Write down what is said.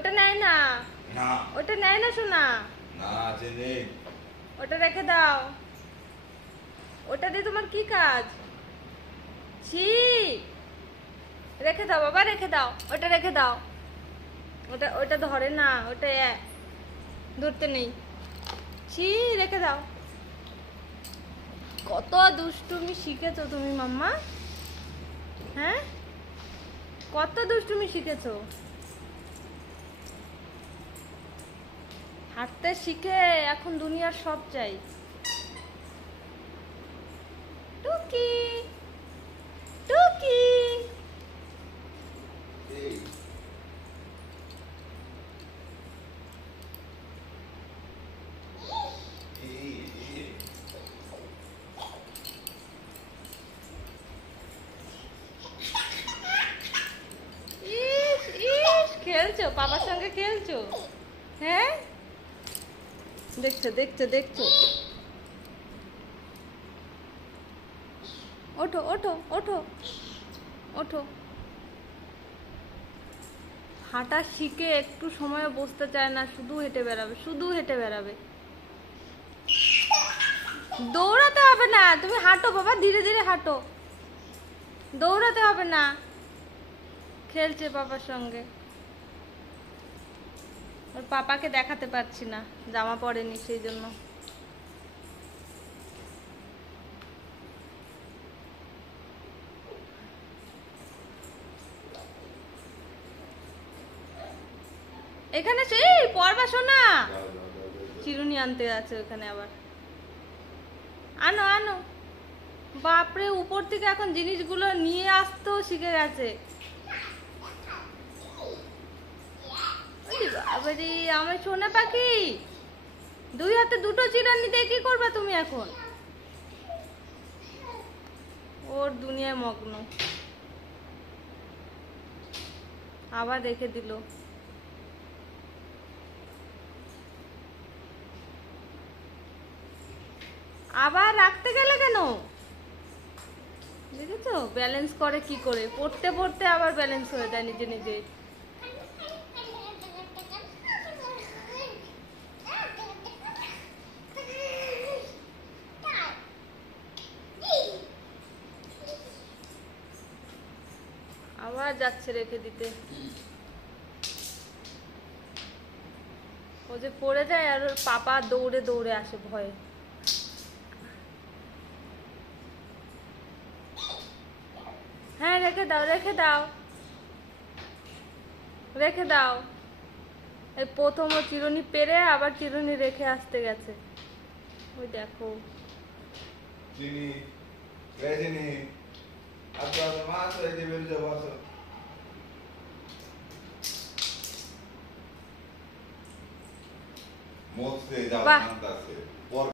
ওটা নেয় না, না ওটা নেয় না শোনা, না চিনি ওটা রেখে দাও। ওটা দিয়ে তোমার কি কাজ? ছি, রেখে দাও বাবা, রেখে দাও, ওটা রেখে দাও। ওটা ওটা ধরে না, ওটা ধরতে নেই। ছি, রেখে দাও। কত দুষ্টুমি শিখেছো তুমি মাম্মা, হ্যাঁ? কত দুষ্টুমি শিখেছো? হাঁটতে শিখে এখন দুনিয়ার সব চাই। টুকি টুকি, এই ইস ইস, খেলছো বাবার সঙ্গে, খেলছো? হ্যাঁ, দেখছো দেখছো দেখছো। ওঠো ওঠো ওঠো ওঠো। হাঁটা শিখে একটু সময় বসতে চায় না, শুধু হেঁটে বেড়াবে, শুধু হেঁটে বেড়াবে। দৌড়াতে হবে না, তুমি হাঁটো বাবা, ধীরে ধীরে হাঁটো, দৌড়াতে হবে না। খেলছে বাবার সঙ্গে। ওর পাপাকে দেখাতে পারছি না, জামা পরেনি সেই জন্য। এখানে সেই পড়বা শোনা, চিরুনি আনতে আছে ওখানে আবার। আনো আনো, বাপরে, উপর থেকে এখন জিনিসগুলো নিয়ে আসতেও শিখে গেছে। বাবারে আমার সোনা পাখি, দুই হাতে দুটো চিরুনি দিয়ে কি করবা তুমি এখন? ওর দুনিয়ায় মগ্ন। আবার রেখে দিল। আবার রাখতে গেলে কেন? দেখেছো ব্যালেন্স করে কি করে, পড়তে পড়তে আবার ব্যালেন্স হয়ে যায় নিজে নিজে। আবার যাচ্ছে রেখে দিতে। ও যে পড়ে যায় আর ওর পাপা দৌড়ে দৌড়ে আসে ভয়ে। হ্যাঁ, রেখে দাও রেখে দাও রেখে দাও। এই প্রথম ও চিরুনি পেরে আবার চিরুনি রেখে আসতে গেছে। ওই দেখো চিনি চিনি আচ্ছা মাছ এই যে বের যাবো আসো মোট সে যাও বাহ। শান্ত আছে।